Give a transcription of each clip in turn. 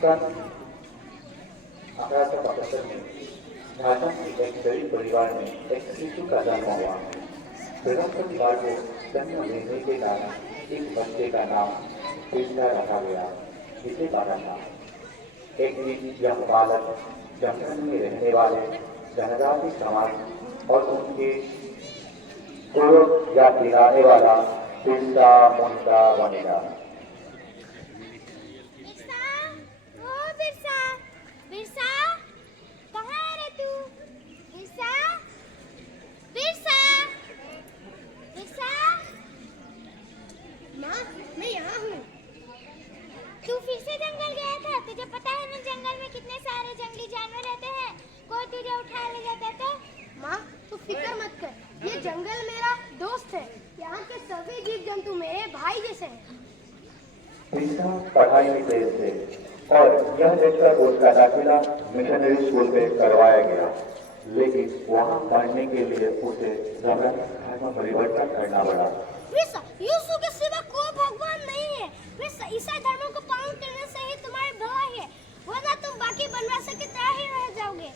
सन 1875 में झारखंड के एक गरीब परिवार में एक शिशु का जन्म हुआ। बृहस्पतिवार को जन्म लेने के कारण एक बच्चे का नाम बिरसा रखा गया, जिसे बारा था। एक दिन यह बालक जंगल में रहने वाले जनजाति समाज और उनके गौरव याद दिलाने वाला बिरसा मुंडा बनेगा। मैं यहाँ हूँ। तू फिर से जंगल गया था? तुझे पता है ना जंगल में कितने सारे जंगली जानवर रहते हैं, कोई तुझे उठा ले जाता तो? माँ तू फिक्र मत कर, ये जंगल मेरा दोस्त है। यहाँ के सभी जीव जंतु मेरे भाई जैसे हैं। बिरसा पढ़ाई में तेज थे और यह देखकर उसका दाखिला मिशनरी स्कूल में करवाया गया, लेकिन वहाँ पढ़ने के लिए उसे जबरन धर्म परिवर्तन करना पड़ा। यीशु के सिवा कोई भगवान नहीं है। ईसाई धर्म को पालन करने से ही तुम्हारी भलाई है, वरना तुम बाकी बनवासी की तरह ही रह जाओगे।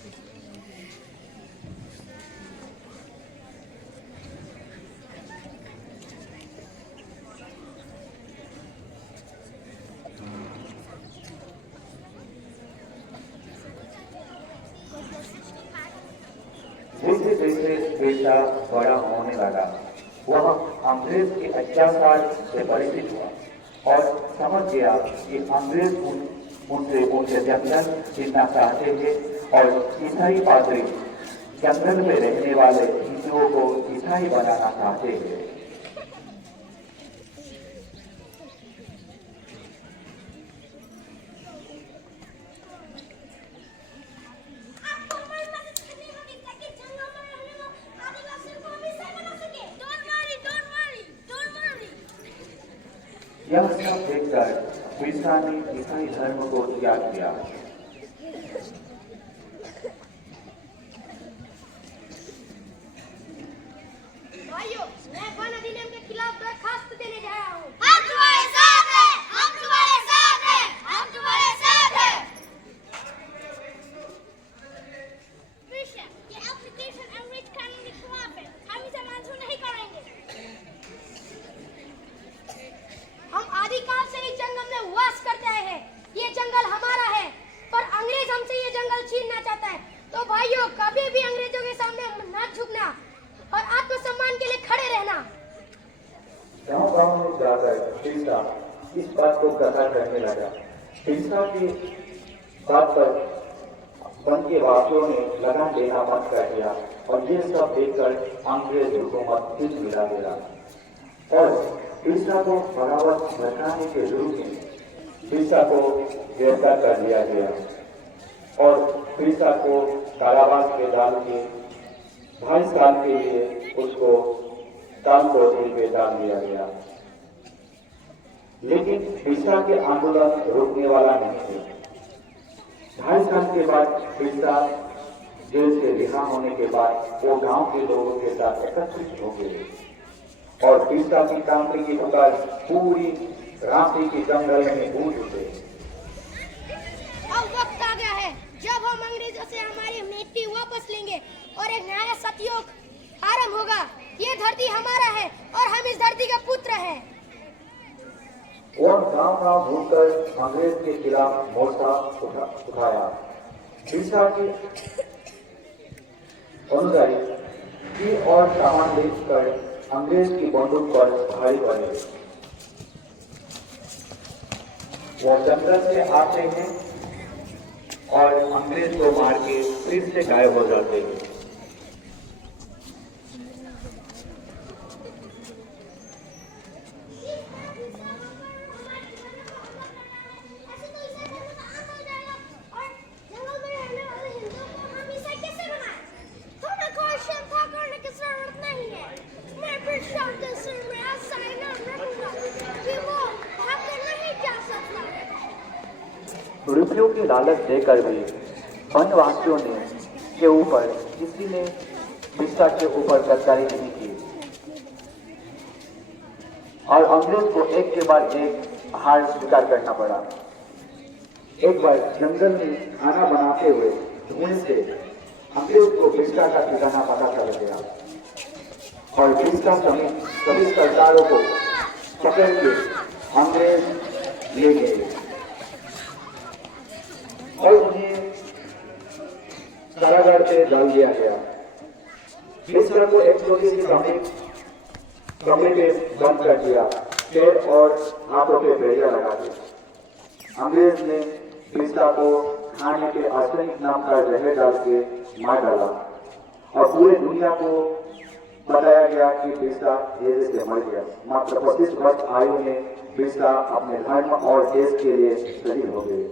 जैसे जैसे बिरसा बड़ा होने लगा, वह अंग्रेज के अत्याचार से परिचित हुआ और समझ गया कि अंग्रेज उनसे जंगल जीतना चाहते थे और ईसाई पादरी जंगल में रहने वाले हिंदुओं को ईसाई बनाना चाहते थे। यह सब देखकर बिरसा ने ईसाई धर्म को त्याग किया। भाइयों, मैं वन अधिनियम के खिलाफ दरखास्त देने जा रहा हूँ। हम तुम्हारे साथ हैं, हम तुम्हारे साथ हैं, हम तुम्हारे साथ हैं। बिरसा, ये एप्लीकेशन अंग्रेज कानून के खिलाफ है, हम इसे मंजूर नहीं करेंगे। हम आदिकाल से इस जंगल में वास करते आए हैं। ये जंगल हमारा है, पर अंग्रेज हमसे ये जंगल छीनना चाहता है। तो भाइयों, कभी भी अंग्रेजों के सामने न झुकना और आत्मसम्मान के लिए खड़े रहना। गाँव में जाकर बिरसा इस बात को प्रचार करने लगा। बिरसा की बात पर वन के वासियों ने लगान देना बंद कर दिया और ये सब देखकर अंग्रेज हुकूमत फिर मिला गया और बिरसा को बराबर भड़काने के विरुद्ध में बिरसा को गिरफ्तार कर लिया गया और बिरसा को कारावास में डाल के 2.5 साल के लिए उसको कानपुर जेल में डाल दिया गया। लेकिन बिरसा के आंदोलन रोकने वाला नहीं थे। 2.5 साल के बाद बिरसा जेल से रिहा होने के बाद वो गांव के लोगों के साथ एकत्रित हो गए और बिरसा की क्रांति की पुकार पूरी रांची के जंगल में गूंज उठे। अब वक्त आ गया है जब हम अंग्रेजों से हमारी मिट्टी वापस लेंगे और एक नया सतयुग आरंभ होगा। ये धरती हमारा है और हम इस धरती के पुत्र हैं। और गांव घूमकर अंग्रेज के खिलाफ मोर्चा उठाया। बिरसा के अनुसारी की और सामान लेकर अंग्रेज की बंदूक पर भारी पड़े। वो जंगल से आते हैं और अंग्रेज को मार के फिर से गायब हो जाते हैं। मृत्यु की लालच देकर भी वनवासियों ने के ऊपर किसी ने बिरसा के ऊपर गद्दारी नहीं की और अंग्रेज को एक के बाद एक हार स्वीकार करना पड़ा। एक बार जंगल में खाना बनाते हुए धुएं से अंग्रेज को ब्रिस्टा का ठिकाना पता चल गया और ब्रिस्टा समेत सभी सरदारों को पकड़ के अंग्रेज ले गए और उन्हें कारागार से डाल दिया गया। ब्रिस्टा को एक छोटी सी कमरे पे बंद कर दिया, पैर और हाथों पे बेड़िया लगा दिया। अंग्रेज ने ब्रिस्टा को खाने के आर्सेनिक नाम का जहर डाल के मार डाला और पूरी दुनिया को बताया गया कि ब्रिस्टा धीरे से मर गया। मात्र 25 वर्ष आयु में ब्रिस्टा अपने धर्म और देश के लिए शहीद हो गए।